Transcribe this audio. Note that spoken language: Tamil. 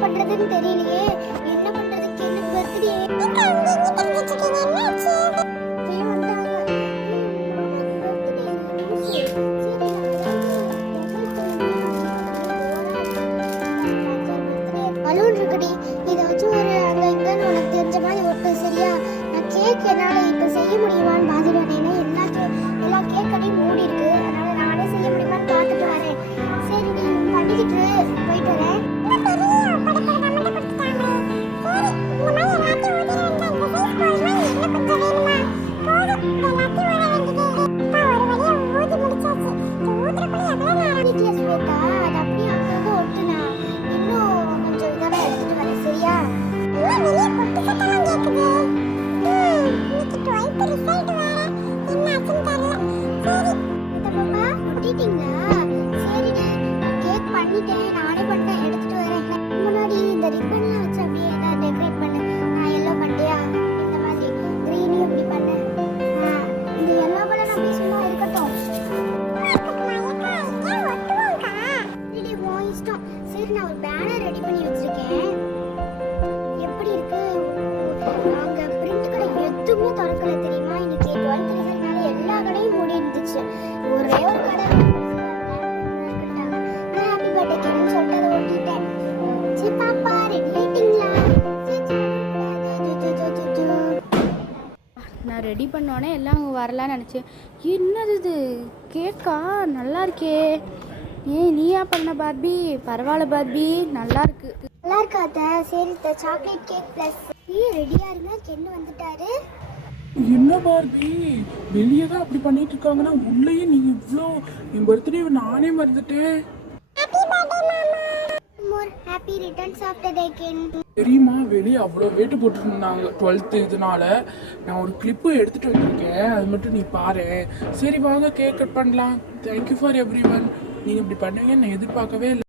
பண்றதுன்னு தெரியலையே. என்ன பண்றதுக்கு? என்ன பர்த்டே? வந்தாங்க? வீட்டுல ஸ்வேதா அது அப்படியே அங்கங்க ஒட்டுனா இன்னும் கொஞ்சம் இதெல்லாம் எடுத்துட்டு வரேன் சரியா Ready பண்ணி வச்சிருக்கேன். எப்படி இருக்கு? அங்க பிரிண்ட் கடை எதுவுமே திறக்கல தெரியுமா? இன்னைக்கு டுவெல்த் ரிசல்ட்னால எல்லா கடையும் மூடி இருந்துச்சு. ஒரே ஒரு கடை. ஹாப்பி பர்த்டே கேக்குன்னு சொல்லிட்டு அதை ஒட்டிட்டேன். சரி பாப்பா ரெடி ஆயிட்டீங்களா? நான் ரெடி பண்ணோடனே எல்லாம் அங்கே வரலான்னு நினச்சேன். என்னது இது? கேக்கா? நல்லா இருக்கே. ஏய் நீயா பண்ண பார்பி? பரவாயில்ல பார்பி. நல்லா இருக்கு. நல்லா இருக்காத சரி இந்த சாக்லேட் கேக் ப்ளஸ் ஏ ரெடியா இருங்க. கென்னு வந்துட்டாரு. என்ன பார்பி? வெளியே தான் அப்படி பண்ணிட்டு இருக்காங்கன்னா உள்ளேயே நீ இவ்வளோ என் பர்த்டே நானே மறந்துட்டேன். More happy returns of the day Ken தெரியுமா? வெளியே அவ்வளோ வெயிட் போட்டுருந்தாங்க. டுவெல்த்து இதனால. நான் ஒரு கிளிப்பு எடுத்துட்டு வந்திருக்கேன். அது மட்டும் நீ பாரு. சரி வாங்க கேக் கட் பண்ணலாம். தேங்க்யூ ஃபார் எவ்ரி ஒன் நீங்கள் இப்படி பண்ணுவீங்கன்னு நான் எதிர்பார்க்கவே இல்லை.